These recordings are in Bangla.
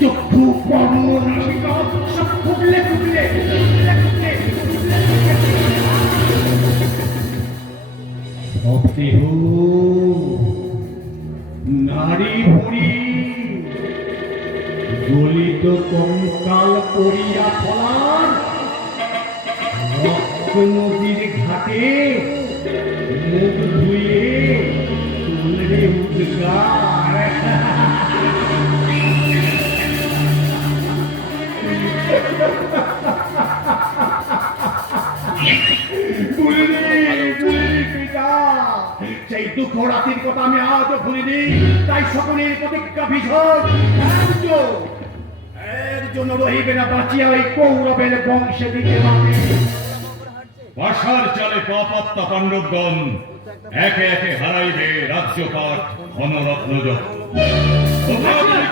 চক্ষু কর্ম নাসিকা সব ফুটলে ফুটলে ভক্তিহ নারী ভুড়ি গলিত কঙ্কাল করিয়া ফলার নদীর ঘাটে মুখ ধুয়ে তুলরে উদ্গার সেই দুঃখ রাতির কথা আমি আজও ভুলিনি, তাই সকলের প্রতিজ্ঞা ভীষণ। একজন রহিবে না, বাঁচিয়া ওই কৌরবের বংশে দিতে পারে বাসার চালে পাপাত্তা পাণ্ডবগণ, একে একে হারাইবে রাজ্যপাঠ ধনরত্নজ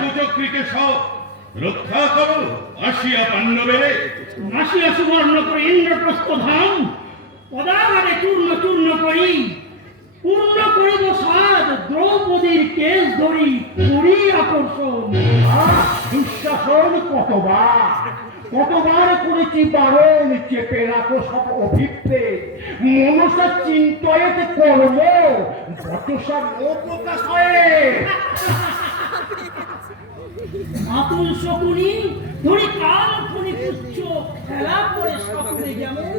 কুচক্রীকে সব রক্ষা করো, আসিয়া পাণ্ডবে। আসিয়া সুবর্ণ করে, ইন্দ্রপ্রস্থ ধাম। পদাগারে চূর্ণ চূর্ণ করি, পূর্ণ করিব সাদ দ্রৌপদীর কেশ ধরি করি আকর্ষণ। দুঃশাসন কতবার কতবার করেছি বারণ চেপে রাখো সব অভিপ্রে মনসা চিন্তয়েতে কর্ম বচসা নো প্রকাশ হয় আতুল শকুনি ধরি কাল ফণি পুচ্ছ খেলা করে সকলে যেমন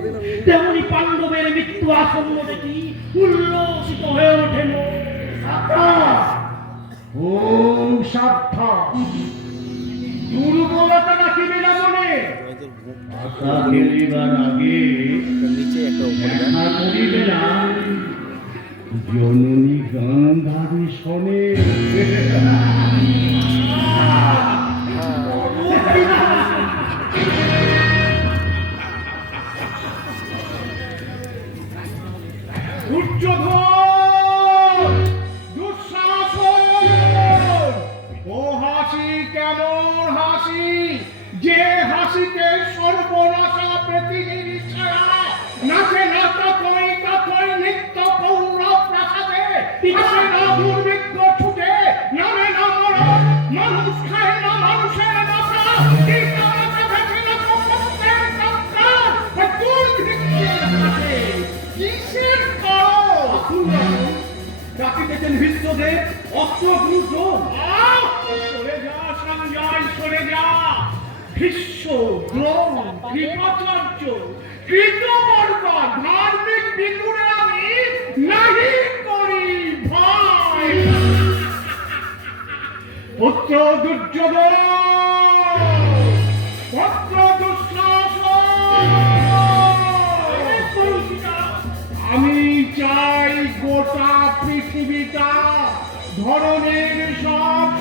তেমনি পাণ্ডবের মৃত্যু আসন্ন দেখি উল্লসিত হয়ে ওঠেন ওম সাধ্যা দুর্বলতা রাখিবে একটা জননী গান্ধারী শোনে দুর্যোধন হাসিতে সর্বনাশা পৃথিবীর নাচে না ততই ততই নিত্য কৌরব প্রাসাদে। আসে না দুর্ভিক্ষ ছুটে নামে না মরণ মানুষ খায় না মানুষের নাশা কিসের কারণ ডাকিতেছেন বিশ্বদেব অস্ত্রগ্রুদ্ধ সরে যা সঞ্জয় সরে যা। ভীষ্ম দ্রোণ ধার্মিক আমি নাহি করি পুত্র পুত্র আমি চাই গোটা পৃথিবীটা ধরনের সব